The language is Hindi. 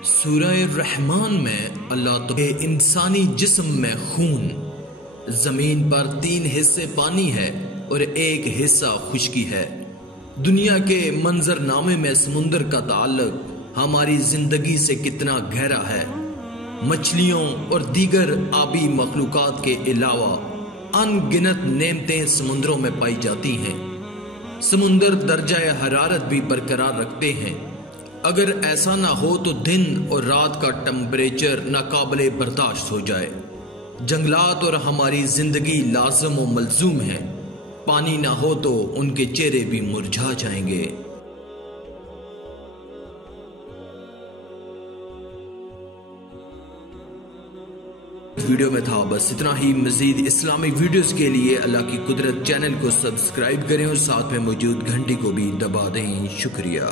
सूरह रहमान में अल्लाह तो इंसानी जिस्म में खून, जमीन पर 3 हिस्से पानी है और 1 हिस्सा खुश्की है। दुनिया के मंजरनामे में समुंदर का ताल्लुक हमारी जिंदगी से कितना गहरा है। मछलियों और दीगर आबी मखलूकात के अलावा अनगिनत नेमतें समुद्रों में पाई जाती हैं। समुंदर दर्जा हरारत भी बरकरार रखते हैं। अगर ऐसा ना हो तो दिन और रात का टेम्परेचर नाकाबिले बर्दाश्त हो जाए। जंगलात और हमारी जिंदगी लाज़िम व मलजूम है। पानी ना हो तो उनके चेहरे भी मुरझा जाएंगे। वीडियो में था बस इतना ही। मजीद इस्लामिक वीडियोस के लिए अल्लाह की कुदरत चैनल को सब्सक्राइब करें और साथ में मौजूद घंटी को भी दबा दें। शुक्रिया।